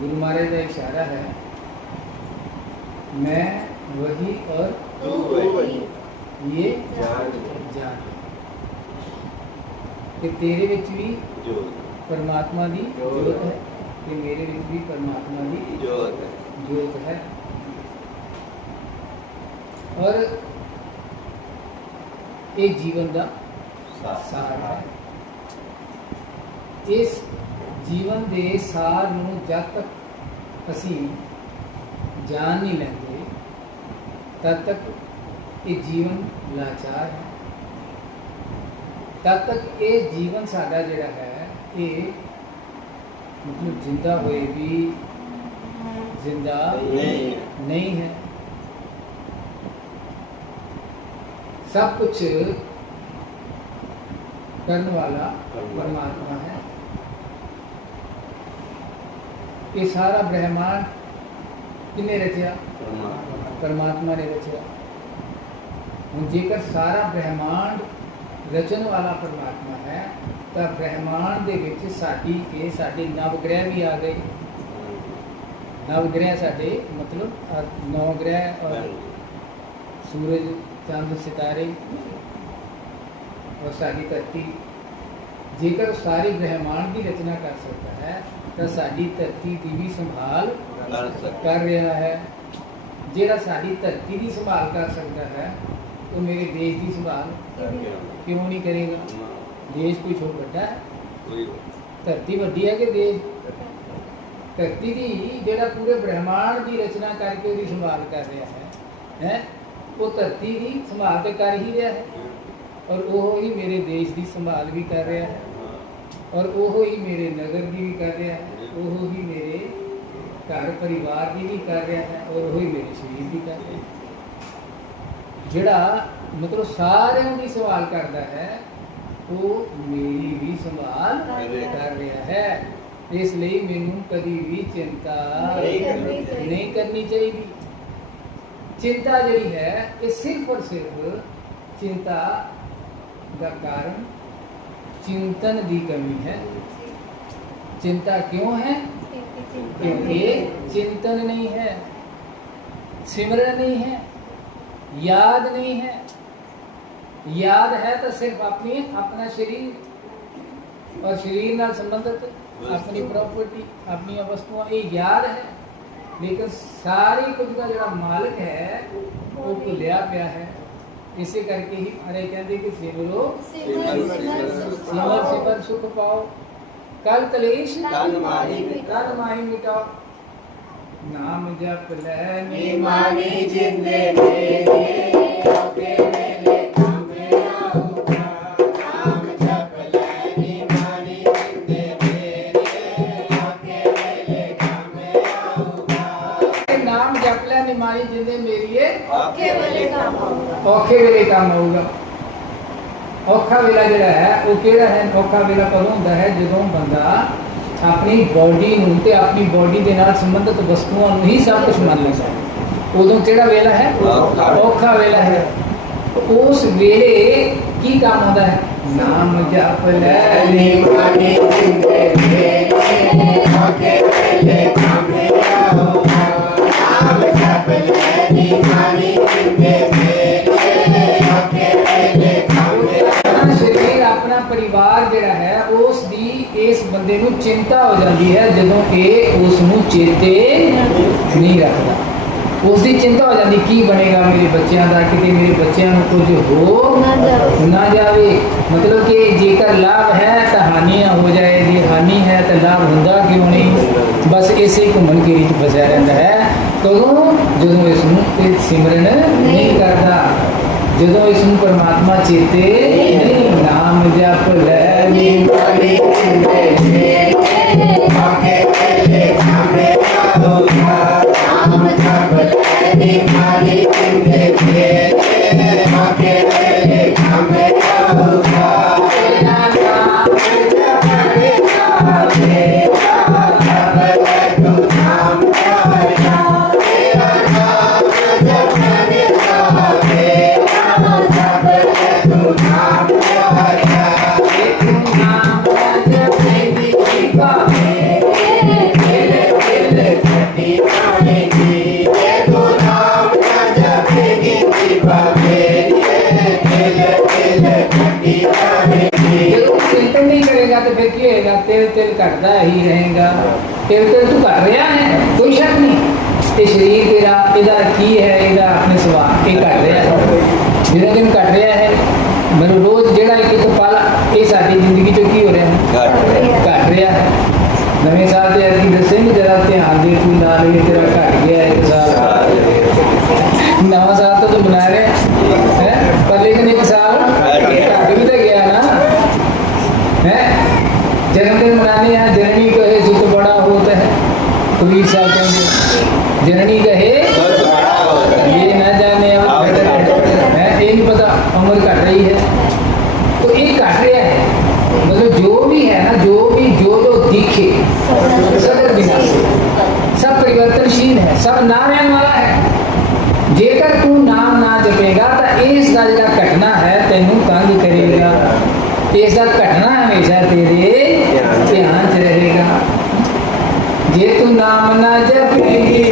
गुरु महाराज का इशारा है, मैं वही और तू वही ये जान जान कि तेरे विच भी जोत परमात्मा दी जोत है, कि मेरे विच भी परमात्मा दी जोत है। जोत है। और ये जीवन का सार है। इस जीवन के सार नूं जब तक असी जान नहीं लेंगे तब तक ये जीवन लाचार है, तब तक ये जीवन साडा जिहड़ा है ये मतलब जिंदा हुए भी जिंदा नहीं है। सब कुछ करने वाला परमात्मा है। ये सारा ब्रह्मांड किने रचिया? परमात्मा ने रचिया। हुण जेकर सारा ब्रह्मांड रचन वाला परमात्मा है तो ब्रह्मांड दे विच साडी नवग्रह भी आ गए। नवग्रह साडे मतलब 9 ग्रह और सूरज चंद सितारे और साडी धरती। जेकर सारी ब्रह्मांड की रचना कर सकता है तो साडी धरती की भी संभाल कर रहा है। जेड़ा साडी धरती की संभाल कर सकता है तो मेरे देश की संभाल क्यों नहीं करेगा? देश कोई छोट बड़ा है? धरती वड्डी है कि देश? धरती की जेड़ा पूरे ब्रह्मांड की रचना करके उसकी संभाल कर रहा है वो धरती की संभाल तो कर ही रहा है और वो ही मेरे देश की संभाल भी कर रहा है और वो ही मेरे नगर की भी कर रहा है, वो ही मेरे घर परिवार की भी कर रहा है और वो ही मेरे शरीर की कर रहा है। जिहड़ा मतलब सारे की संभाल करता है वो मेरी भी संभाल कर रहा है। इसलिए मैनू कभी भी चिंता नहीं करनी चाहिए। चिंता जिहड़ी है ये सिर्फ और सिर्फ चिंता का कारण चिंतन की कमी है। चिंता क्यों है? क्योंकि चिंतन नहीं है, सिमरन नहीं है, याद नहीं है। याद है तो सिर्फ अपना शरीर और शरीर नाल संबंधित अपनी प्रॉपर्टी अपनी वस्तुआं ये याद है, लेकिन सारी कुछ का जो मालिक है वो भुलिया पिया है। इसे करके ही अरे कहते कि सिमरो सिमर सिमर सुख पाओ, कल कलेश तन माही मिटाओ। नाम जप ले निमानी जिंदे मेरे ओके मेले कामे आऊंगा। नाम जप ले निमानी जिंदे मेरे ओके मेले कामे आऊंगा। नाम जप ले निमाई जिंदे मेरी ओके मेले काम आऊंगा। औखे वेले काम होगा। औखा वेला जिहड़ा है वो किहड़ा है? औखा वेला कदों हुंदा है जदों बंदा अपनी बॉडी नूं ते अपनी बॉडी दे नाल संबंधित वस्तुआं नूं ही सब कुछ मान लैंदा है। उदों किहड़ा वेला है? औखा वेला है। उस वेले की काम होता है? नाम जप ले निमानी जिंदे मेरे ओके मेले कामे आऊंगा। नाम जप ले निमानी जिंदे मेरे ओके मेले कामे अपना शरीर अपना परिवार जिहड़ा है उस दी इस बंदे नूं चिंता हो जाती है जदों कि उस नूं चेते नहीं रखता। उसकी चिंता हो जाती की बनेगा मेरे बच्चों का, कि मेरे बच्चों को कुछ हो ना जाए। मतलब कि जेकर लाभ है तो हानि ना हो जाए, जे हानि है तो लाभ होंदा क्यों नहीं? बस इसे घूमन घेरी च फसिया रहता है। कदों जदों इसनूं सिमरन नहीं करता, जदों इसनूं परमात्मा चेते नहीं। नाम जप ले निमानी जिंदे मेरे ओके मेले कामे आऊंगा। नाम जप ले निमानी जिंदे मेरे ओके मेले कामे आऊंगा। तेरा नाम जप ले जप ले तू नाम प्यारा। तेरा नाम जप ले जप ले तू नाम प्यारा। नाम जप ले तेरे ते तू घट रहा है, कोई शक नहीं। ये शरीर तेरा इहदा की है, इहदा अपने सुभाव ये घट रहा है, दिनों दिन घट रहा है। मतलब रोज जेड़ा एक एक पल ये साडी जिंदगी चो की हो रहा है, घट रहा है। नवे साल ते अरकी दसे नहीं जरा ध्यान दे तू नाल ये तेरा घट गया एक साल, नवा साल तो तू मना रहा है पर लेकिन एक साल घट भी तो गया ना है। जन्मदिन मनाने हैं, जननी कहे सुख बड़ा होता है, कबीर साहब कहेंगे जननी कहे ये न जाने अब है, ये नहीं पता उम्र घट रही है। तो ये घट रहा है, मतलब जो भी है ना, जो भी जो दिखे सब विनाशी, सब परिवर्तनशील है, सब ना रहने वाला है। जेकर तू नाम ना जपेगा तो इसका जो घटना है तेनू तंग करेगा, इसका घटना हमेशा तेरे ध्यान च रहेगा। जे तू नाम ना जपेगी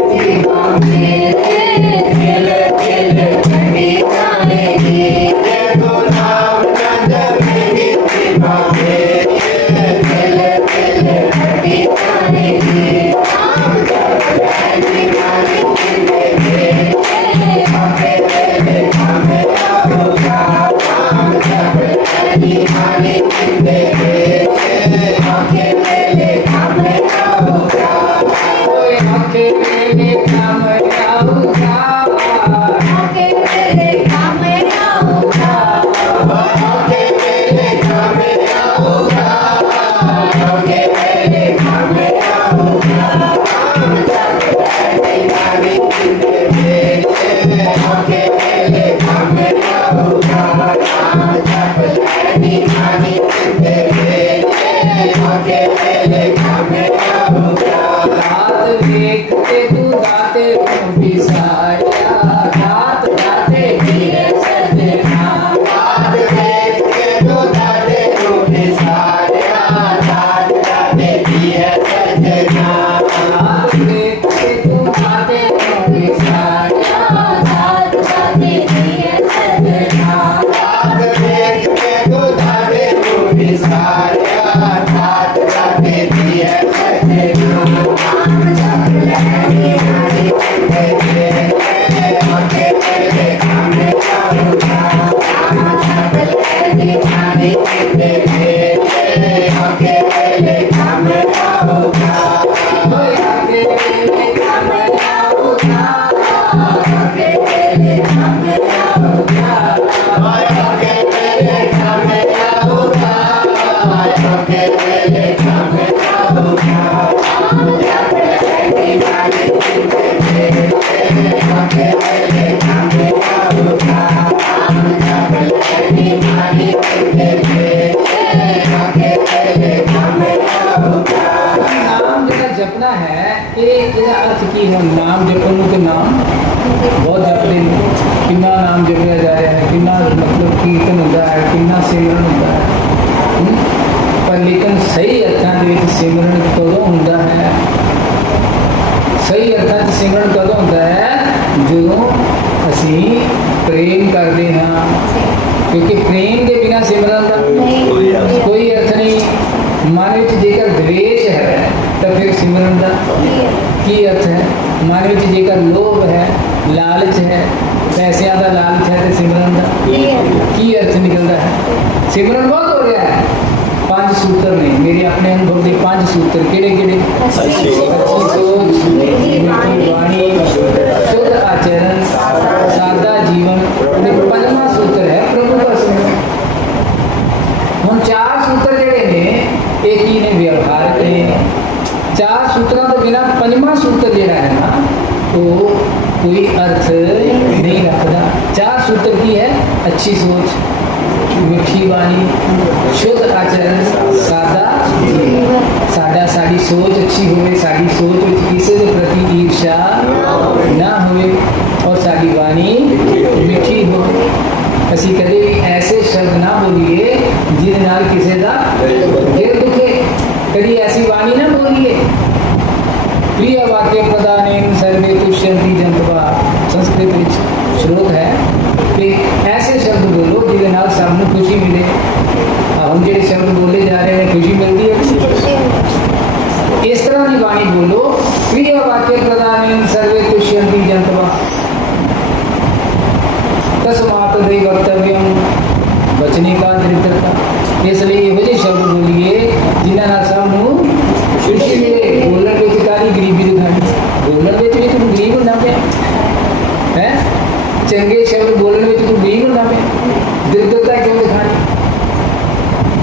जपना है ये अर्थ की है। नाम जपन के नाम बहुत जपते हैं, कितना नाम जपया जा रहा है, कितना मतलब कीर्तन होता है, कितना सिमरन होता है। पर लेकिन सही अर्थां दे सिमरन कदों होता है, सही अर्थां सिमरन कदों होता है जो असी प्रेम करते हैं, क्योंकि प्रेम के बिना सिमरन का कोई अर्थ नहीं। मन में जेकर द्वेष है तो फिर सिमरन का की अर्थ है। मन में जेकर लोभ है, लालच है, पैसों का लालच है तो सिमरन का की अर्थ निकलता है। सिमरन बहुत हो रहा है। 5 सूत्र ने मेरे अपने अनुभव के 5 सूत्र केड़े केड़े? अच्छी सोच, मीठी वाणी, शुद्ध आचरण, सादा जीवन। 5वां सूत्र है प्रभु का सिमरन। हम 4 सूत्र जेड़े ने एक ही ने व्यवहार के 4 सूत्रों के बिना 5वां सूत्र जेड़ा है ना तो कोई अर्थ नहीं रखता। 4 सूत्र की है अच्छी सोच, मीठी वाणी, शुद्ध आचरण, सादा जीवन। साड़ी सोच अच्छी होवे, साड़ी सोच में किसी के प्रति ईर्ष्या ना होवे और साड़ी वाणी मीठी हो। असी कदे भी ऐसे शब्द ना बोलिए जिस नाल किसी का दिल दुखे, कभी ऐसी वाणी ना बोलिए। प्रिय वाक्य प्रदानेन सर्वे तुष्यन्ति जंतवा, संस्कृत में श्लोक है कि ऐसे शब्द बोलो जिसके नाल सबको खुशी मिले। हम जो शब्द बोले जा रहे हैं खुशी मिलती है। इस तरह की बाणी बोलो। प्रिय वाक्य प्रदान सर्वे तुष्यंती जंतवा तस्मात् दे वक्तव्यम बचने का दरिद्रता। इसलिए ਇਹੋ ਜਿਹੇ शब्द बोलिए जिन्हां नाल सब नूं खुशी मिले। बोलण विच काहदी गरीबी दिखानी, बोलण विच भी तूं गरीब होना पिया है। चंगे शब्द बोलण विच तूं गरीब होना पिया, दरिद्रता क्यों दिखानी?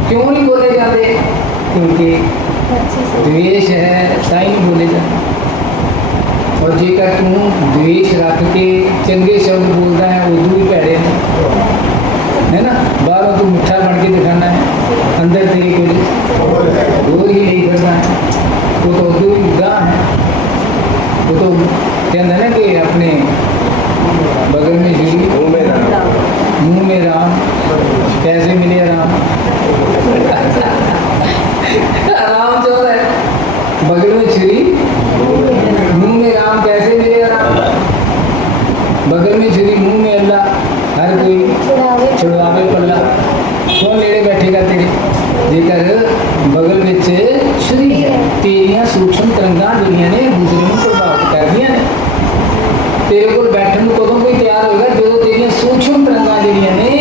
क्यों नहीं बोले जाते? क्योंकि द्वेष है ताई नहीं बोले जाते। और जेकर तू द्वेष रख के चंगे शब्द बोलता है उदू भी भैड़े है ना। बाहरों तू मिठा बन के दिखाना है, अंदर तेरे को दूर ही नहीं करना है, वो तो उदू भी गाह है। वो तो कहते हैं ना कि अपने बगल में जुड़ी मुंह में राम, कैसे मिले राम? राम चोर है, बगल में छुरी, मुंह में राम, कैसे मिले राम? बगल में छुरी, मुंह में अल्लाह, हर कोई छुड़वावे पल्ला। कौन नेड़े बैठेगा तेरे? जेकर बगल में छुरी है, तेरिया सूक्ष्म तरंगां जिहड़ियां ने दूसरे ਨੂੰ प्रभावित करदियां ने। तेरे को बैठण ਨੂੰ कदों कोई तैयार होगा? ਜਦੋਂ तेरिया सूक्ष्म तरंगां जिहड़ियां ने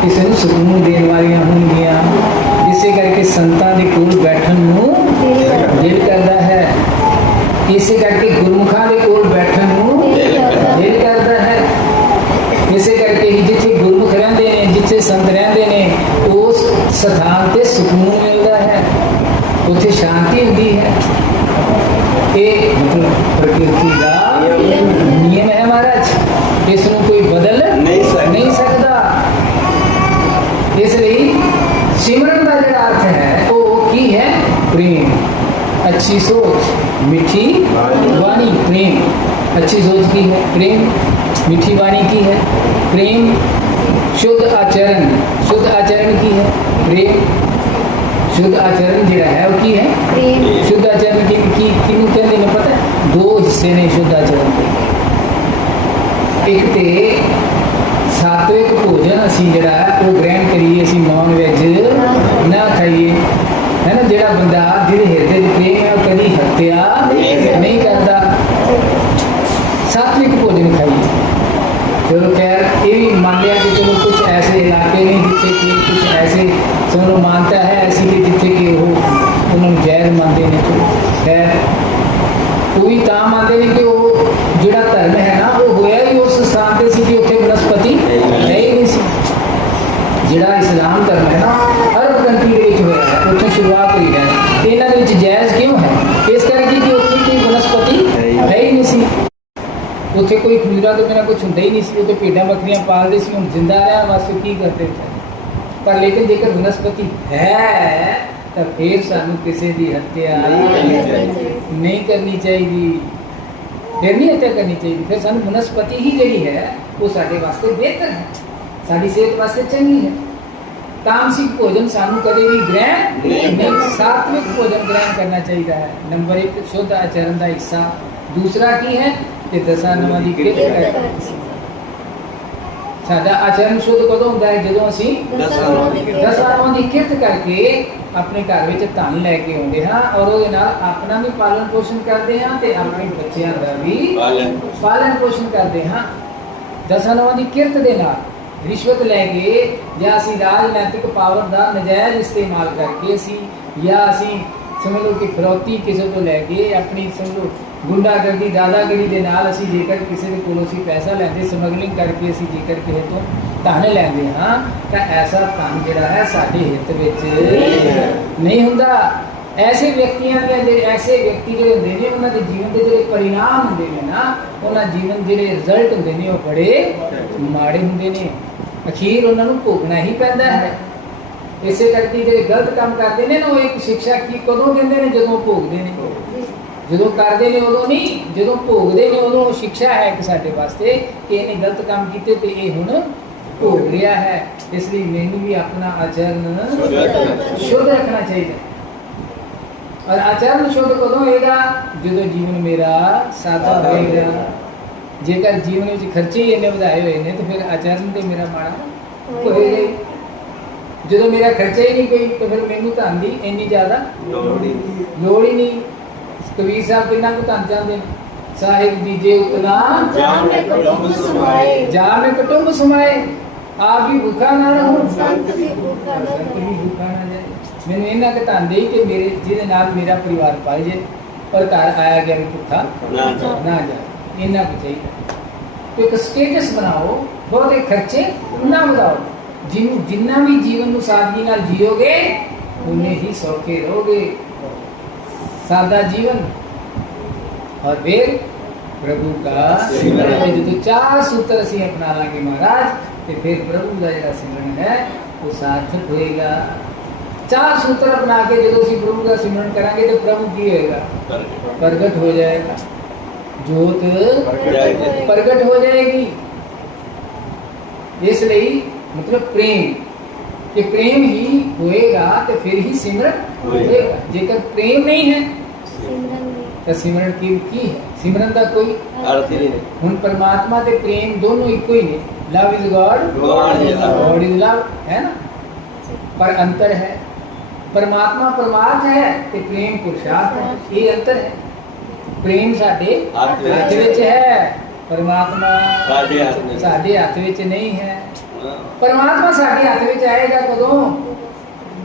ਕਿਸੇ ਨੂੰ ਸਕੂਨ ਦੇਣ ਵਾਲੀਆਂ ਹੋਣਗੀਆਂ। ਇਸੇ ਕਰਕੇ ਸੰਤਾਂ ਦੇ ਕੋਲ ਬੈਠਣ ਨੂੰ ਦਿਲ ਕਰਦਾ ਹੈ। ਇਸੇ ਕਰਕੇ ਗੁਰਮੁਖਾਂ ਦੇ ਕੋਲ ਬੈਠਣ ਨੂੰ ਦਿਲ ਕਰਦਾ ਹੈ। ਇਸੇ ਕਰਕੇ ਹੀ ਜਿੱਥੇ ਗੁਰਮੁਖ ਰਹਿੰਦੇ ਨੇ, ਜਿੱਥੇ ਸੰਤ ਰਹਿੰਦੇ ਨੇ, ਉਸ ਸਥਾਨ ਤੇ ਸਕੂਨ ਮਿਲਦਾ ਹੈ, ਉੱਥੇ ਸ਼ਾਂਤੀ ਹੁੰਦੀ ਹੈ। ਇਹ ਮਤਲਬ ਪ੍ਰਕਿਰਤੀ ਦਾ ਨਿਯਮ ਹੈ ਮਹਾਰਾਜ, ਇਸ ਨੂੰ ਕੋਈ ਬਦਲ ਨਹੀਂ ਸਕਦਾ। इसलिए सिमरन का जो अर्थ है वो की है? प्रेम, अच्छी सोच, मीठी वाणी। प्रेम अच्छी सोच की है, प्रेम मीठी वाणी की है, प्रेम शुद्ध आचरण, शुद्ध आचरण की है, प्रेम शुद्ध आचरण जो है वो की है प्रेम। शुद्ध आचरण की किन्नू कहते हैं पता है? दो हिस्से ने शुद्ध आचरण के। एक ते सात्विक भोजन असी जड़ा वो ग्रहण करिए, असी नॉन वेज ना खाइए, है ना। जड़ा बंदा जिहदे हिरदे च प्रेम है वो कभी हत्या नहीं करता, सात्विक भोजन खाइए। चलो खैर ये भी मान लिया कि चलो कुछ ऐसे इलाके ने जिथे कि कुछ ऐसे चलो मानता है ऐसी कि जिथे कि वो उन्होंने जैज मानते हैं। तो खैर वो भी तां मानते हैं कि वो जिहड़ा धर्म है ना वो होया ही उस स्थान ते सी कि उत्थे वनस्पति है ही नहीं सी। जिहड़ा इस्लाम धर्म है ना अरब कंट्री दे विच होया है, उत्थे शुरुआत हुई है। ते इन्हां दे विच जायज़ क्यों है? इस करके कि उत्थे कोई वनस्पति है ही नहीं सी, उत्थे कोई खमीरा तो बिना कुछ हुंदा ही नहीं सी। उत्थे भेडां बकरियां पालदे सी, हुण जिंदा रहण वास्ते की करदे थे। पर लेकिन जेकर वनस्पति है तो फिर सानू किसी की हत्या नहीं करनी चाहिए, फिर नहीं हत्या करनी चाहिए। फिर सानू वनस्पति ही जी है वो साडे वास्ते बेहतर है, साडी सेहत वास्ते चंगी है। तामसिक भोजन सानू कदे भी ग्रहण नहीं, सात्विक भोजन ग्रहण करना चाहिए है। नंबर 1 शुद्ध आचरण का हिस्सा। दूसरा की है कि दसा नवां दी किरत साडा आचरण शुद्ध कदों होंदा है? जदों असीं दसा नवां दी किरत करके अपने घर विच धन लैके आउंदे हां और ਉਹਦੇ ਨਾਲ अपना भी पालन पोषण करते हैं ते अपने बच्चों का भी पालन पोषण करते हैं। दसा नवां दी किरत दे नाल रिश्वत लैके या असीं राजनैतिक पावर का नजायज़ इस्तेमाल करके असीं या असीं समझ लो कि फिरौती किसी तो लैके अपनी समझ लो गुंडागर्दी दादागिरी के नाल असीं जेकर किसी के कोलों असीं पैसा लैंदे स्मगलिंग करके असीं जेकर किसी तो धन लैंदे हाँ तो ऐसा धन जिहड़ा है साडे हित विच नहीं हुंदा। ऐसे व्यक्तियों ऐसे व्यक्ति जो होंदे ने उन्हां दे जीवन के जो परिणाम होंदे ने ना उन्हां जीवन जो रिजल्ट होंदे ने वो बड़े माड़े होंदे ने, अखीर उन्हां नूं भोगना ही पैंदा है। इसे करके जो गलत काम करते हैं ना वो एक शिक्षा की कदों देंदे ने? जदों भोगदे ने, जो करते हैं उदों नहीं, जो भोगते हैं उदों शिक्षा है एक साडे वास्ते कि इन्हें गलत काम किए तो ये हुण भोग लिया है। इसलिए मैनू भी अपना आचरण शुद्ध रखना चाहिए। और आचरण शुद्ध कदों होएगा? जो जीवन मेरा सादा होएगा। जेकर जीवन में खर्चे ही इन्ने वधाए हुए हैं तो फिर आचरण तो मेरा माड़ा होएगा ही। जो मेरा खर्चा ही नहीं कोई तो फिर मैनू धन की इन्नी ज़्यादा लोड़ ही नहीं। ਕਬੀਰ ਸਾਹਿਬ ਕਿੰਨਾ ਕੁ ਧੰਨ ਚਾਹੁੰਦੇ ਨੇ, ਸਾਹਿਬ ਦੀਜੇ ਉਤਨਾ ਜਾਣੇ ਕੁਟੁੰਬ ਸਮਾਏ ਜਾਣੇ ਕੁਟੁੰਬ ਸਮਾਏ, ਆਪ ਵੀ ਭੁੱਖਾ ਨਾ ਰਹੋ, ਸੰਤ ਵੀ ਭੁੱਖਾ ਨਾ ਸੰਤ ਵੀ ਭੁੱਖਾ ਨਾ ਜਾਏ। ਮੈਨੂੰ ਇਹਨਾਂ ਕੁ ਧੰਨ ਦੇ ਕਿ ਮੇਰੇ ਜਿਹਦੇ ਨਾਲ ਮੇਰਾ ਪਰਿਵਾਰ ਪਾਲ ਜੇ, ਪਰ ਘਰ ਆਇਆ ਗਿਆ ਵੀ ਭੁੱਖਾ ਨਾ ਨਾ ਜਾਏ। ਇਹਨਾਂ ਕੁ ਚਾਹੀਦਾ। ਇੱਕ ਸਟੇਟਸ ਬਣਾਓ, ਬਹੁਤੇ ਖਰਚੇ ਨਾ ਵਧਾਓ। ਜਿਹਨੂੰ ਜਿੰਨਾ ਵੀ ਜੀਵਨ ਨੂੰ ਸਾਦਗੀ ਨਾਲ ਜੀਓਗੇ ਉਨੇ ਹੀ ਸੌਖੇ ਰਹੋਗੇ। सादा जीवन और फिर प्रभु का सिमरन। जो चार सूत्र असी अपना लांगे महाराज, तो फिर प्रभु का जो सिमरन है वो सार्थक होएगा। चार सूत्र अपना के जो असी प्रभु का सिमरन करांगे तो प्रभु की होएगा, प्रगट हो जाएगा, जोत प्रगट हो जाएगी। इसलिए मतलब प्रेम, कि प्रेम ही होएगा तो फिर ही सिमरन होएगा। जेकर प्रेम नहीं है तो सिमरन की है, सिमरन का कोई अर्थ ही नहीं। हुन परमात्मा ते प्रेम दोनों इको ही ने। Love is God, God is love, है ना, पर अंतर है। परमात्मा परमार्थ है ते प्रेम पुरुषार्थ है, ये अंतर है। प्रेम साडे हाथ विच है, परमात्मा साडे हाथ विच नहीं है। परमात्मा साडे हाथ विच आएगा कदों,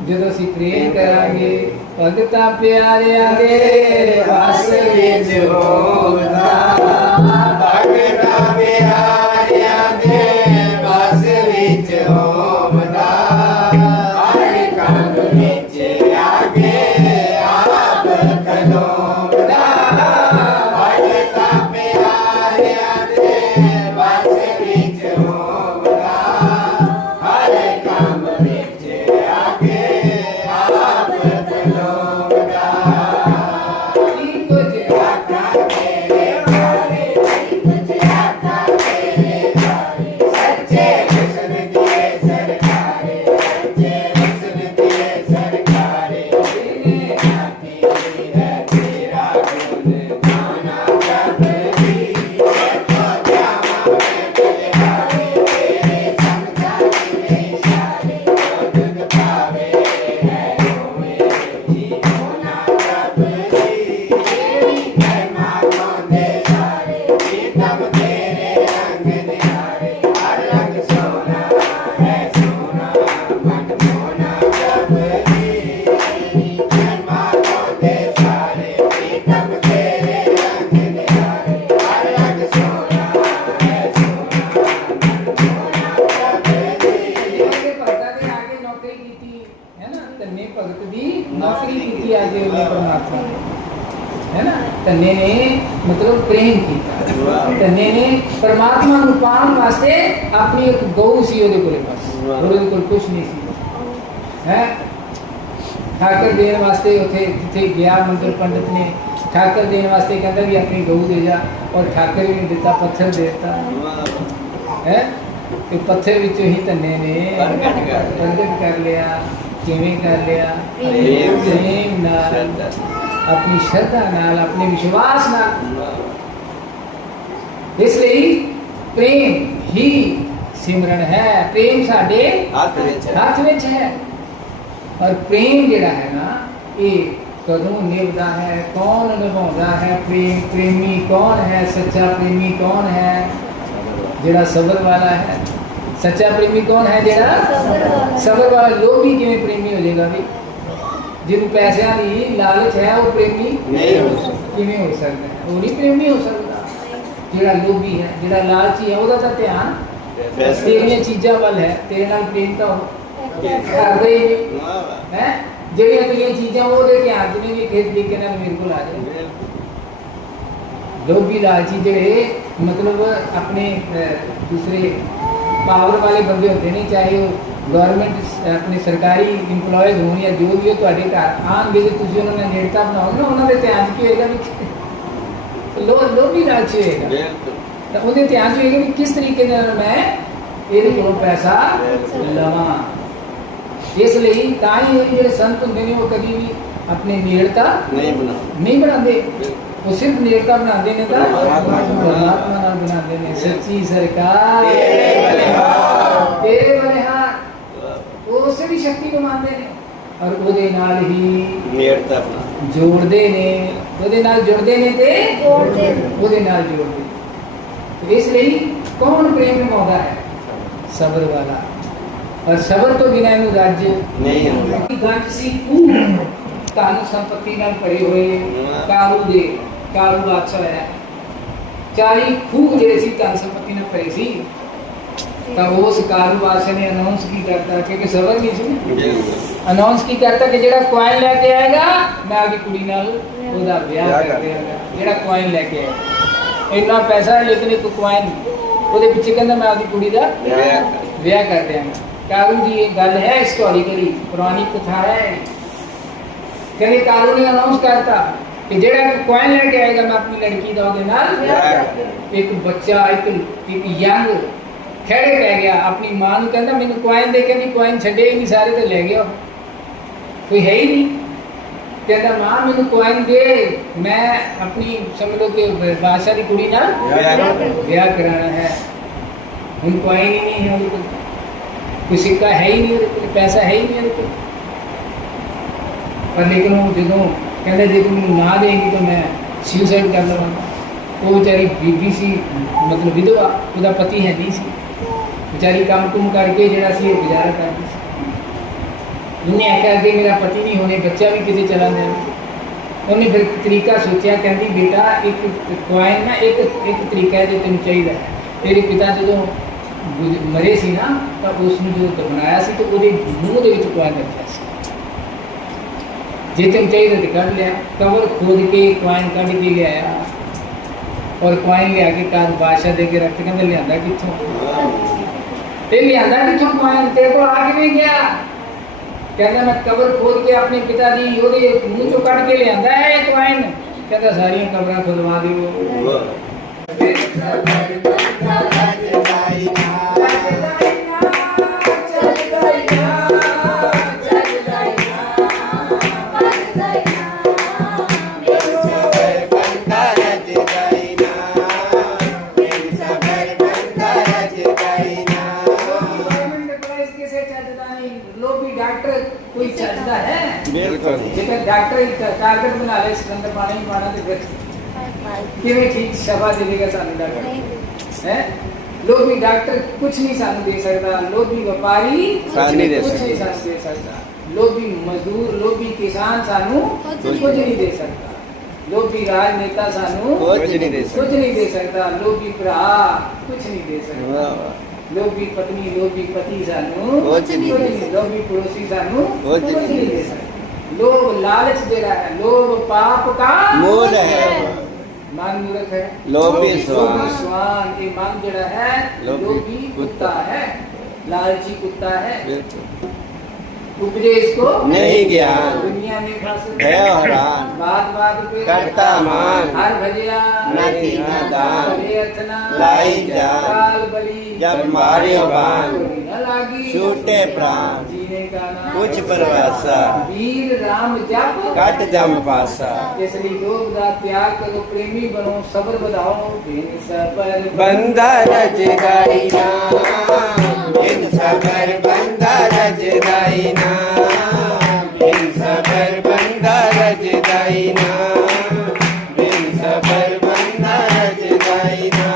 ਜਦੋਂ ਅਸੀਂ ਪ੍ਰੇਮ ਕਰਾਂਗੇ। ਭਗਤਾਂ ਪਿਆਰਿਆਂ ਦੇ ਵਸ ਵਿੱਚ ਹੋਵਦਾ, ਭਗਤਾਂ ਪਿਆਰਿਆਂ ਦੇ ਵਸ ਵਿੱਚ ਹੋਵਦਾ, ਹਰ ਕੰਮ ਵਿੱਚ ਆਗੇ ਆਪ ਖਲੋਵਦਾ। ਭਗਤਾਂ ਪਿਆਰਿਆਂ ਦੇ ਵਸ ਵਿੱਚ ਹੋਵਦਾ, ਹਰ ਕੰਮ ਵਿੱਚ ਆਗੇ ਆਪ ਖਲੋਵਦਾ। ਕੀ ਕੁਝ ਆਖਾਂ ਤੇਰੇ ਬਾਰੇ, ਕੁਝ ਆਖਾਂ ਤੇਰੇ ਬਾਰੇ, ਸੱਚੇ ਹੁਸਨ ਦੀਏ ਸਰਕਾਰੇ, ਸੱਚੇ ਹੁਸਨ ਦੀਏ ਸਰਕਾਰੇ। ਜਿਨੇ ਆਤੀ ਹੈ ਤੇਰਾ ਗੁਣ ਗਾਣਾ ਕਰਦੀ, ਦੇਖੋ ਜਾਵਾਂ ਮੈਂ ਬਲਿਹਾਰੇ, ਤੇਰੇ ਸਮਝਾ ਦੇ ਇਸ਼ਾਰੇ। ਦੁੱਧ ਪਾਵੇ ਹੈ ਹੋਵੇ ਜੀ ਹੋਣਾ ਕਰਦੀ, ਤੇਰੀ ਮਹਿਮਾ ਗਾਉਂਦੇ ਸਾਰੇ, ਪ੍ਰੀਤਮ ਤੇਰੇ ਰੰਗ ਨਿਹਾਰੇ। ਹਰ ਰੰਗ ਸੋਨਾ ਹੈ ਸੋਨਾ, ਮਨ ਮੋਨਾ ਕਰਦੀ, ਤੇਰੀ ਮਹਿਮਾ ਗਾਉਂਦੇ ਸਾਰੇ, ਪ੍ਰੀਤਮ ਤੇਰੇ ਰੰਗ ਨਿਹਾਰੇ। ਹਰ ਰੰਗ ਸੋਨਾ ਹੈ ਸੋਨਾ, ਮਨ ਮੋਨਾ ਕਰਦੀ। ਇਹਦੇ ਭਗਤਾਂ ਦੇ ਆਗੇ ਨੌਕਰੀ ਕੀਤੀ ਹੈ ਨਾ, ਧੰਨੇ ਭਗਤ ਦੀ ਨੌਕਰੀ ਕੀਤੀ ਆਗੇ ਉਹਨੇ ਪਰਮਾਤਮਾ ਨੇ, है ना। धन्य ने मतलब प्रेम किया, धन्य ने परमात्मा ਨੂੰ ਪਾਉਣ ਵਾਸਤੇ ਆਪਣੀ ਇੱਕ ਗਊ ਸੀ ਉਹਦੇ ਕੋਲੇ, ਬਸ ਉਹਦੇ ਕੋਲ ਕੁਝ ਨਹੀਂ ਸੀ ਹੈ। ਠਾਕਰ ਦੇਣ ਵਾਸਤੇ ਉੱਥੇ ਜਿੱਥੇ ਗਿਆ ਮੰਦਰ ਪੰਡਤ ਨੇ ਠਾਕਰ ਦੇਣ ਵਾਸਤੇ ਕਹਿੰਦਾ ਵੀ ਆਪਣੀ ਗਊ ਦੇ ਜਾ, ਔਰ ਠਾਕਰ ਵੀ ਨਹੀਂ ਦਿੱਤਾ, ਪੱਥਰ ਦੇ ਦਿੱਤਾ ਹੈ। ਤੇ ਪੱਥਰ ਵਿੱਚੋਂ ਹੀ ਧੰਨੇ ਨੇ ਪ੍ਰਗਟ ਕਰ ਲਿਆ। ਕਿਵੇਂ ਕਰ ਲਿਆ? ਪ੍ਰੇਮ ਨਾਲ, अपनी श्रद्धा नाल, अपने विश्वास नाल। इसलिए प्रेम ही सिमरन है। प्रेम साडे हाथ विच है। और प्रेम जिहड़ा है ना, ये कदों निभदा है, कौन निभाउंदा है प्रेम? प्रेमी कौन है? सच्चा प्रेमी कौन है? जिहड़ा सबर वाला है। सच्चा प्रेमी कौन है? जिहड़ा सबर वाला। लोभी किवें प्रेमी हो जाएगा भी? जिन्हों पैसों की लालच है वो प्रेमी नहीं हो सकता। किवें हो सकता है? वो नहीं प्रेमी हो सकता। जिहड़ा लोभी है, जिहड़ा लालची है, ਉਹਦਾ ਤਾਂ ਧਿਆन ਤੇਰੀਆਂ ਚੀਜ਼ਾਂ ਵੱਲ ਹੈ, ਤੇਰੇ ਨਾਲ प्रेम ਤਾਂ ਕਰਦਾ ਹੀ ਨਹੀਂ ਹੈ। ਜਿਹੜੀਆਂ ਤੇਰੀਆਂ ਚੀਜ਼ਾਂ ਉਹਦੇ ਧਿਆਨ 'ਚ ਨਹੀਂ, ਕਿਸ ਤਰੀਕੇ ਨਾਲ ਮੇਰੇ ਕੋਲ ਆ ਜਾਏ। लोभी लालची ਜਿਹੜੇ मतलब अपने दूसरे पावर वाले बंदे होते नहीं, चाहे वो गवर्नमेंट अपने सरकारी इंपलॉयज हो या जो भी हो, ਤੁਹਾਡੇ ਘਰ ਆਉਣਗੇ ਜੇ ਤੁਸੀਂ ਉਹਨਾਂ ਨਾਲ ਨੇੜਤਾ ਬਣਾਓਗੇ ਨਾ, ਉਹਨਾਂ ਦੇ ਧਿਆਨ 'ਚ ਕੀ ਹੋਏਗਾ ਵੀ ਲੋਭੀ ਲਾਲਚੀ ਹੋਏਗਾ। ਤਾਂ ਉਹਦੇ ਧਿਆਨ 'ਚ ਹੋਏਗਾ ਵੀ ਕਿਸ ਤਰੀਕੇ ਨਾਲ ਮੈਂ ਇਹਦੇ ਕੋਲੋਂ ਪੈਸਾ ਲਵਾਂ। ਇਸ ਲਈ ਤਾਂ ਹੀ ਇਹ ਜਿਹੜੇ ਸੰਤ ਹੁੰਦੇ ਨੇ ਉਹ ਕਦੀ ਵੀ ਆਪਣੇ ਨੇੜਤਾ ਨਹੀਂ ਬਣਾਉਂਦੇ। ਉਹ ਸਿਰਫ ਨੇੜਤਾ ਬਣਾਉਂਦੇ ਨੇ ਤਾਂ ਪਰਮਾਤਮਾ ਨਾਲ ਬਣਾਉਂਦੇ ਨੇ। ਸੱਚੀ ਸਰਕਾਰ ਤੇਰੇ ਬਲਿਹਾਰ, ਉਸੇ ਦੀ ਸ਼ਕਤੀ ਨੂੰ ਮੰਨਦੇ ਨੇ ਔਰ ਉਹਦੇ ਨਾਲ ਹੀ ਨੇੜਤਾ ਜੋੜਦੇ ਨੇ। ਉਹਦੇ ਨਾਲ ਜੁੜਦੇ ਨੇ ਤੇ ਉਹਦੇ ਨਾਲ ਜੁੜਦੇ। ਤੇ ਇਸ ਲਈ ਕੌਣ ਪ੍ਰੇਮ ਨਿਭਾਉਂਦਾ ਹੈ? ਸਬਰ ਵਾਲਾ। ਔਰ ਸਬਰ ਤੋਂ ਬਿਨਾਂ ਇਹਨੂੰ ਰਾਜ ਨਹੀਂ ਹੁੰਦਾ। ਗੰਜ ਸੀ ਖੂਹ ਧਨ ਸੰਪਤੀ ਨਾਲ ਭਰੇ ਹੋਏ ਕਾਰੂ ਬਾਦਸ਼ਾਹ ਹੈ। 40 ਖੂਹ ਜਿਹੜੇ ਸੀ ਧਨ ਸੰਪਤੀ ਨਾਲ ਭਰੇ ਸੀ। ਤਾਂ ਉਸ ਕਾਰੂ ਬਾਦਸ਼ਾਹ ਨੇ ਅਨਾਉਂਸ ਕੀ ਕਰਤਾ, ਕਿਉਂਕਿ ਸਬਰ ਨਹੀਂ ਸੀ, ਅਨਾਉਂਸ ਕੀ ਕਰਤਾ ਕਿ ਜਿਹੜਾ ਕੁਆਇਨ ਲੈ ਕੇ ਆਏਗਾ ਮੈਂ ਆਪਣੀ ਕੁੜੀ ਨਾਲ ਉਹਦਾ ਵਿਆਹ ਕਰ ਦਿਆਂਗਾ। ਜਿਹੜਾ ਕੁਆਇਨ ਲੈ ਕੇ ਆਏਗਾ, ਇੰਨਾ ਪੈਸਾ ਹੈ ਲੇਕਿਨ ਇੱਕ ਕੁਆਇਨ, ਉਹਦੇ ਪਿੱਛੇ ਕਹਿੰਦਾ ਮੈਂ ਆਪਣੀ ਕੁੜੀ ਦਾ ਵਿਆਹ ਕਰ ਦਿਆਂਗਾ। ਕਾਰੂ ਦੀ ਇਹ ਗੱਲ ਹੈ, ਹਿਸਟੋਰੀਕਲੀ ਪੁਰਾਣੀ ਕਥਾ ਹੈ। ਕਹਿੰਦੇ ਕਾਰੂ ਨੇ ਅਨਾਉਂਸ ਕਰਤਾ ਕਿ ਜਿਹੜਾ ਕੁਆਇਨ ਲੈ ਕੇ ਆਏਗਾ ਮੈਂ ਆਪਣੀ ਲੜਕੀ ਦਾ ਉਹਦੇ ਨਾਲ। ਇੱਕ ਬੱਚਾ ਇੱਕ ਯੰਗ ਖੜੇ ਪੈ ਗਿਆ, ਆਪਣੀ ਮਾਂ ਨੂੰ ਕਹਿੰਦਾ ਮੈਨੂੰ ਕੁਆਇਨ ਦੇ, ਕਹਿੰਦੀ ਕੁਆਇਨ ਛੱਡੇ ਹੀ ਨਹੀਂ, ਸਾਰੇ ਤੇ ਲੈ ਗਿਆ, ਕੋਈ ਹੈ ਹੀ ਨਹੀਂ। ਕਹਿੰਦਾ ਮਾਂ ਮੈਨੂੰ ਕੁਆਇਨ ਦੇ, ਮੈਂ ਆਪਣੀ ਸਮਝ ਲਓ ਕਿ ਬਾਦਸ਼ਾਹ ਦੀ ਕੁੜੀ ਨਾਲ ਵਿਆਹ ਕਰਾਣਾ ਹੈ। ਹੁਣ ਕੁਆਇਨ ਹੀ ਨਹੀਂ ਹੈ ਉਹਦੇ ਕੋਲ, ਕੋਈ ਸਿੱਕਾ ਹੈ ਹੀ ਨਹੀਂ ਉਹਦੇ ਕੋਲ, ਪੈਸਾ ਹੈ ਹੀ ਨਹੀਂ ਉਹਦੇ ਕੋਲ। ਪਰ ਲੇਕਿਨ ਉਹ ਜਦੋਂ ਕਹਿੰਦਾ ਜੇ ਤੂੰ ਮੈਨੂੰ ਨਾ ਦੇਗੀ ਤਾਂ ਮੈਂ ਸੁਸਾਈਡ ਕਰ ਲਵਾਂਗਾ। ਉਹ ਵਿਚਾਰੀ ਬੀਬੀ ਸੀ, ਮਤਲਬ ਵਿਧਵਾ, ਉਹਦਾ ਪਤੀ ਹੈ ਨਹੀਂ ਸੀ, ਵਿਚਾਰੀ ਕੰਮ ਕੁਮ ਕਰਕੇ ਜਿਹੜਾ ਸੀ ਉਹ ਗੁਜ਼ਾਰਾ ਕਰਦੀ ਸੀ। ਉਹਨੇ ਆਖਿਆ ਕਿ ਮੇਰਾ ਪਤੀ ਨਹੀਂ ਹੋਣੇ, ਬੱਚਾ ਵੀ ਕਿਤੇ ਚਲਾ ਜਾਣਾ। ਉਹਨੇ ਫਿਰ ਤਰੀਕਾ ਸੋਚਿਆ, ਕਹਿੰਦੀ ਬੇਟਾ ਇੱਕ ਕੁਆਇਨ ਨਾ ਇੱਕ ਤਰੀਕਾ ਜੇ ਤੈਨੂੰ ਚਾਹੀਦਾ ਹੈ। ਤੇਰੇ ਪਿਤਾ ਜਦੋਂ ਮਰੇ ਸੀ ਨਾ ਤਾਂ ਉਸ ਨੂੰ ਜਦੋਂ ਦਫਨਾਇਆ ਸੀ ਤਾਂ ਉਹਦੇ ਮੂੰਹ ਦੇ ਵਿੱਚ ਕੁਆਇਨ ਰੱਖਿਆ ਸੀ। ਜੇ ਤੈਨੂੰ ਚਾਹੀਦਾ ਤੇ ਕੱਢ ਲਿਆ, ਕਬਰ ਖੋਦ ਕੇ ਕੁਆਇਨ ਕੱਢ ਕੇ ਲਿਆਇਆ ਔਰ ਕੁਆਇਨ ਲਿਆ ਕੇ ਕਾਰ ਬਾਦਸ਼ਾਹ ਦੇ ਕੇ ਰੱਖ ਕੇ ਕਹਿੰਦਾ ਲਿਆਂਦਾ ਕਿੱਥੋਂ? ਤੇ ਲਿਆਂਦਾ ਕਿੱਥੋਂ ਕੁਆਇਨ? ਤੇਰੇ ਕੋਲ ਆ ਕਿਵੇਂ ਗਿਆ? ਕਹਿੰਦਾ ਮੈਂ ਕਬਰ ਖੋਦ ਕੇ ਆਪਣੇ ਪਿਤਾ ਦੀ ਉਹਦੇ ਮੂੰਹ ਚੋਂ ਕੱਢ ਕੇ ਲਿਆਂਦਾ ਹੈ ਕੁਆਇਨ। ਕਹਿੰਦਾ ਸਾਰੀਆਂ ਕਬਰਾਂ ਖੁਦਵਾ ਦਿਓ। ਕੋਈ ਚੱਲਦਾ ਹੈ ਬਿਲਕੁਲ। ਜੇਕਰ ਡਾਕਟਰ ਟਾਰਗੇਟ ਬਣਾ ਲੈ ਸਿਕੰਦਰ ਪਾਣੀ ਹੀ ਪਾਣਾ ਤੇ ਫਿਰ ਕਿਵੇਂ ਠੀਕ ਸ਼ਬਾ ਦੇਵੇਗਾ ਸਾਨੂੰ ਡਾਕਟਰ ਹੈ? ਲੋਭੀ ਡਾਕਟਰ ਕੁਝ ਨਹੀਂ ਸਾਨੂੰ ਦੇ ਸਕਦਾ, ਲੋਭੀ ਵਪਾਰੀ ਕੁਝ ਨਹੀਂ ਸਾਨੂੰ ਦੇ ਸਕਦਾ, ਲੋਭੀ ਮਜ਼ਦੂਰ ਲੋਭੀ ਕਿਸਾਨ ਸਾਨੂੰ ਕੁਝ ਨਹੀਂ ਦੇ ਸਕਦਾ, ਲੋਭੀ ਰਾਜਨੇਤਾ ਸਾਨੂੰ ਕੁਝ ਨਹੀਂ ਦੇ ਸਕਦਾ, ਲੋਭੀ ਭਰਾ ਕੁਝ ਨਹੀਂ ਦੇ ਸਕਦਾ, ਲੋਭੀ ਪਤਨੀ ਲੋਭੀ ਪਤੀ ਸਾਨੂੰ ਲੋਭੀ ਪੜੋਸੀ ਸਾਨੂੰ ਕੁਝ ਨਹੀਂ ਦੇ ਸਕਦਾ। ਲੋਭ ਲਾਲਚ ਜਿਹੜਾ ਹੈ, ਲੋਭ ਪਾਪ का मूल है। मन मूर्ख है, लोभी स्वान। ये मन ਜਿਹੜਾ ਹੈ लोभी कुत्ता है, लालची कुत्ता है। उपजे इसको नहीं ज्ञान, दुनिया में फंस गया हैरान, बात पे करता मान, हर भजिया नाती नादान, अर्चना लाई जान, काल बली जब मारे बाण, न लागी छूटे प्राण, जीने का नाम कुछ परवासा, वीर राम जप कट जम पासा। इसलिए लोभ दा त्याग करो, प्रेमी बनो, सब्र बढ़ाओ, बिन सबर बंदा रज गाई ना, बिन सबर बंदा रज गाई ना, बिन सबर बंदा रज गाई ना, बिन सबर बंदा रज गाई ना।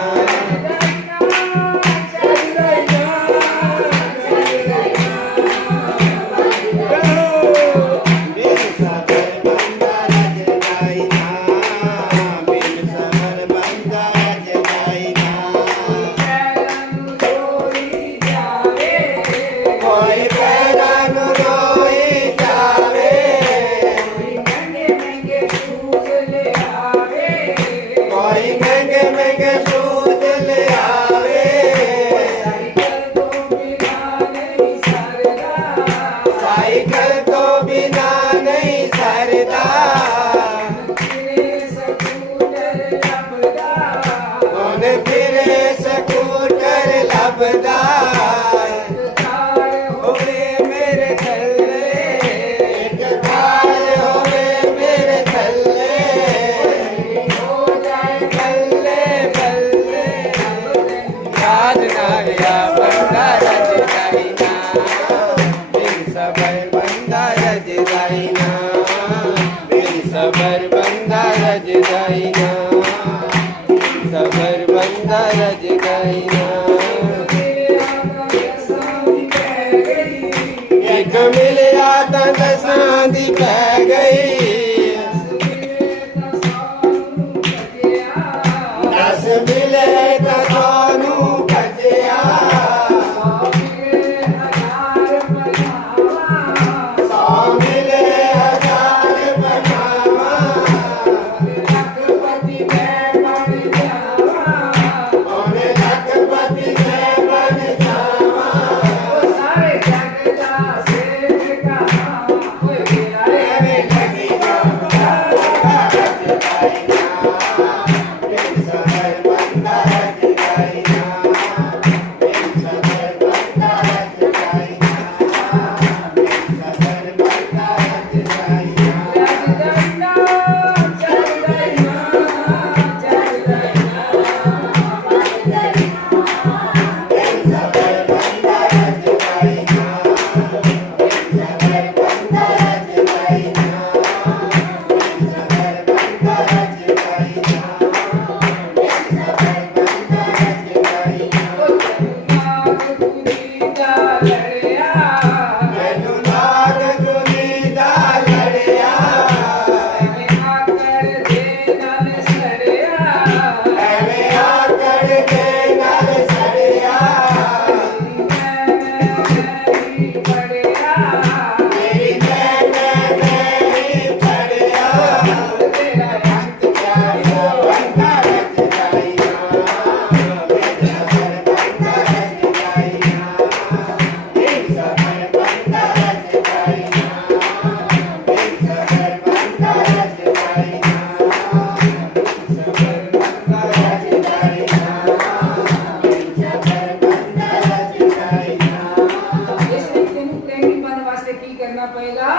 सबर बंदा बंदा रज गई ना एक मिलिया तां दसां दी पै गई दस मिले तां सानू भजिया सौ मिले हजार बनावा ओने लखपति मैं बन जावा एवे लगी बंदा रज गई ना बिन सबर बंदा रज गई ना बिन सबर बंदा रज गई ना बिन सबर बंदा रज गई ना बिन सबर बंदा रज गई ना बिन सबर बंदा रज गई ना बिन सबर बंदा रज गई ना बिन सबर बंदा रज गई ना मैनू नाग गुनी दा लड़िया एवें आकड़ दे नल सड़िया मेरी मैं पड़िया तेरा अंत क्या हो बंदा रज गई ना बिन सबर बंदा रज गई ना बिन सबर बंदा रज गई ना बिन सबर बंदा रज गई ना बिन सबर बंदा रज गई ना बिन सबर बंदा रज गई ना इसलिए तेनू प्रेमी बनने वास्ते की करना पड़ेगा?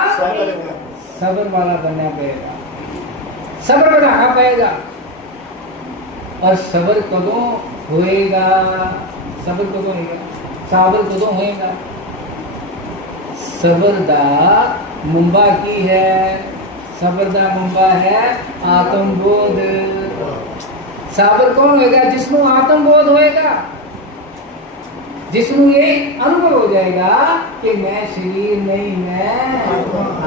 सबर वाला बनना पड़ेगा, सबर बढ़ाना पड़ेगा। और सबर कदों होएगा? सबर कदों होएगा? साबर कदों होएगा? सबर दा मुंबा की है, सबर दा मुंबा है आत्मबोध। साबर कौन होएगा? जिसमें आत्मबोध होएगा, जिसमें ये अनुभव हो जाएगा कि मैं शरीर नहीं, मैं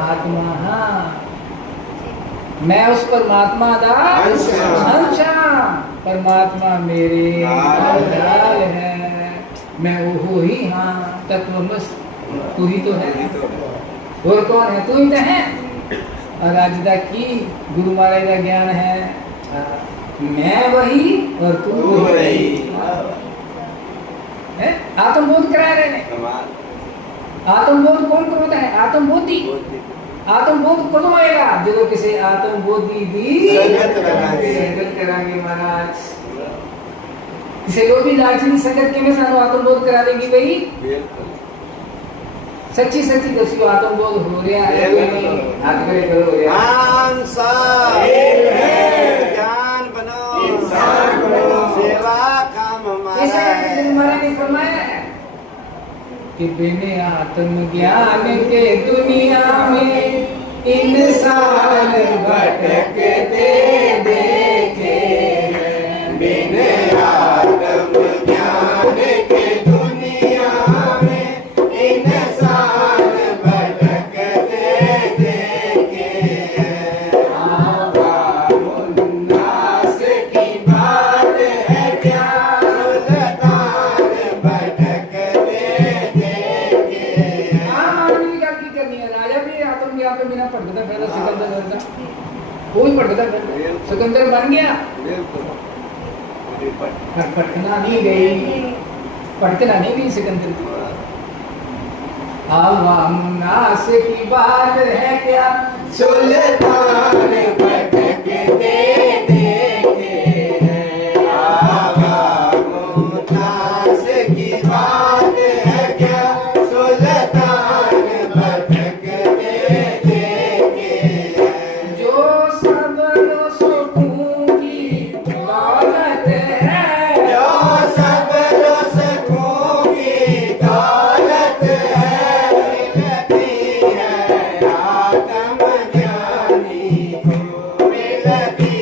आत्मा हाँ, मैं उस परमात्मा दा अंश हाँ। अंश हाँ। परमात्मा मेरे नाल नाल है, मैं वो ही हाँ, तत्वमस तू ही तो है। और कौन है? तू ही तो है। और आज दा की गुरु महाराज का ज्ञान है, मैं वही और तू तू वही। वही है? आत्मबोध करा रहे हैं। आत्मबोध कौन करवाता है? आत्मबोधी। आत्मबोध कदों होएगा? जो किसी आत्मबोधी दी संगत करांगे। संगत करांगे महाराज। किसी लोग भी लालची संगत के में सानू आत्मबोध करा देगी भाई। सच्ची सच्ची दस्यो आत्मबोध हो रहा है कोई नहीं? हाथ खड़े करो यार। आंसा एक है ज्ञान बनो इंसान बनो सेवा काम हमारा ऐसा है गुरु महाराज ने फरमाया है कि बिना आत्म ज्ञान के दुनिया में इंसान भटकते देखे हैं। बिन आत्म ज्ञान के दुनिया में इंसान भटकते देखे हैं। आवामुन्नास की बात है क्या सुल्तान भटकते देखे हैं। आम आदमी की गल की करनी है? राजा भी आत्म ज्ञान पे बिना भटकता फिरता सिकंदर रहता, कोई भटकता फिरता सिकंदर बन गया। भटकना नहीं गई सिकंदर की। आवामुन्नास की बात है क्या सुल्तान भटकते देखे हैं। आवामुन्नास की बात है क्या सुल्तान भटकते देखे हैं। जो सब सुकून की दौलत है, जो सब रसकों की दौलत है मिलती है आत्म ज्ञानी को मिलती